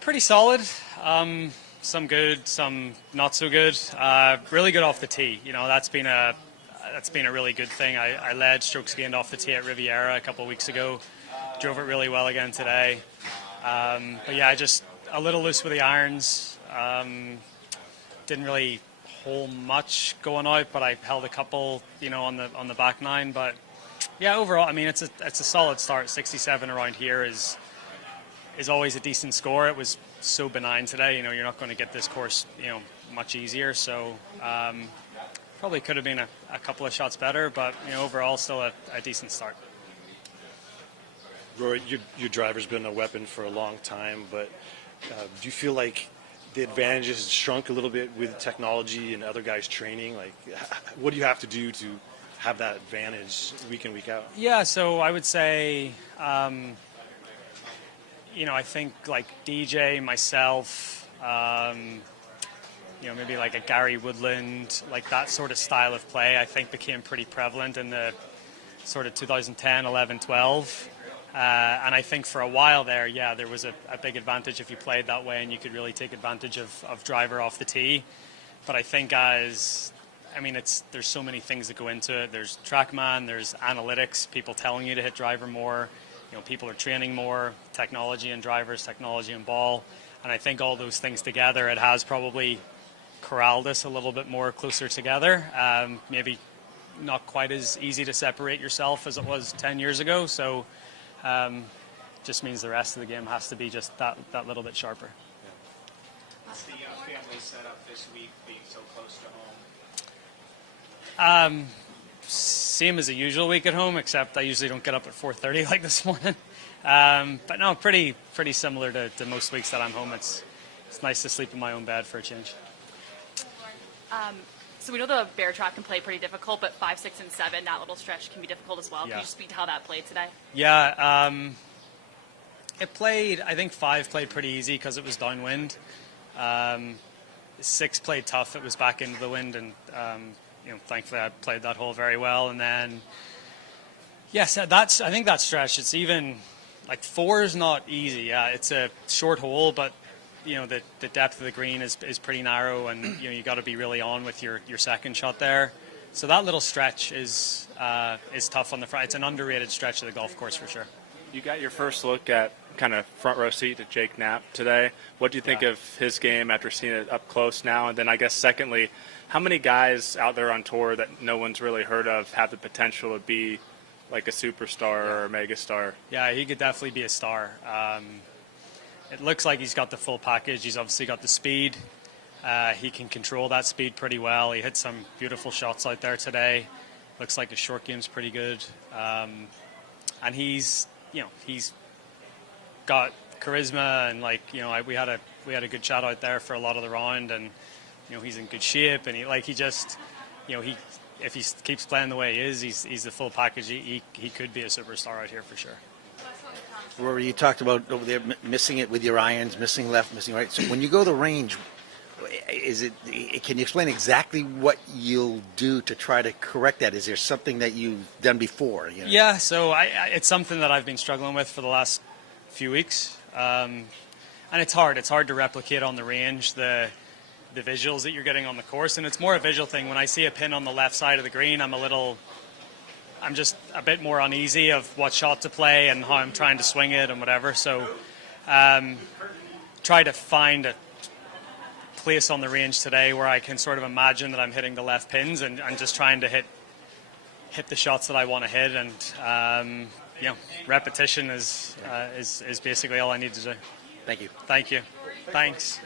Pretty solid. Some good, some not so good. Really good off the tee. That's been a really good thing. I led strokes gained off the tee at Riviera a couple of weeks ago. Drove it really well again today. But yeah, just a little loose with the irons. Didn't really hole much going out, but I held a couple, on the back nine. But yeah, overall, I mean, it's a solid start. 67 around here is always a decent score. It was so benign today. You're not going to get this course, much easier. So probably could have been a couple of shots better, but overall, still a decent start. Rory, your driver's been a weapon for a long time, but do you feel like the advantage has shrunk a little bit with technology and other guys training? Like, what do you have to do to have that advantage week in, week out? Yeah, so I would say, I think like DJ, myself, maybe like a Gary Woodland, like that sort of style of play, I think became pretty prevalent in the sort of 2010, 11, 12. And I think for a while there, there was a big advantage if you played that way and you could really take advantage of driver off the tee. But I think there's so many things that go into it. There's TrackMan, there's analytics, people telling you to hit driver more. People are training more, technology and drivers, technology and ball. And I think all those things together, it has probably corralled us a little bit more closer together. Maybe not quite as easy to separate yourself as it was 10 years ago. So just means the rest of the game has to be just that little bit sharper. What's the family setup this week being so close to home? Same as a usual week at home, except I usually don't get up at 4:30 like this morning. But no, pretty similar to most weeks that I'm home. It's nice to sleep in my own bed for a change. So we know the bear trap can play pretty difficult, but 5, 6, and 7, that little stretch can be difficult as well. Yeah. Can you just speak to how that played today? Yeah, I think 5 played pretty easy because it was downwind. 6 played tough. It was back into the wind, and thankfully I played that hole very well. And then, yes, I think that stretch, it's even, like 4 is not easy. Yeah, it's a short hole, but the depth of the green is pretty narrow, and you got to be really on with your second shot there. So that little stretch is tough on the front. It's an underrated stretch of the golf course for sure. You got your first look at kind of front row seat to Jake Knapp today. What do you think of his game after seeing it up close now? And then I guess secondly, how many guys out there on tour that no one's really heard of have the potential to be like a superstar or a megastar? Yeah, he could definitely be a star. It looks like he's got the full package. He's obviously got the speed. He can control that speed pretty well. He hit some beautiful shots out there today. Looks like his short game's pretty good. And he's got charisma, and we had a good chat out there for a lot of the round, and he's in good shape, and if he keeps playing the way he is, he's the full package. He could be a superstar out here for sure. Rory, you talked about over there missing it with your irons, missing left, missing right. So when you go to the range, can you explain exactly what you'll do to try to correct that? Is there something that you've done before? Yeah, so it's something that I've been struggling with for the last few weeks, and it's hard. It's hard to replicate on the range the visuals that you're getting on the course, and it's more a visual thing. When I see a pin on the left side of the green, I'm just a bit more uneasy of what shot to play and how I'm trying to swing it and whatever. So try to find a place on the range today where I can sort of imagine that I'm hitting the left pins and just trying to hit the shots that I want to hit. And repetition is basically all I need to do. Thank you. Thank you. Thanks.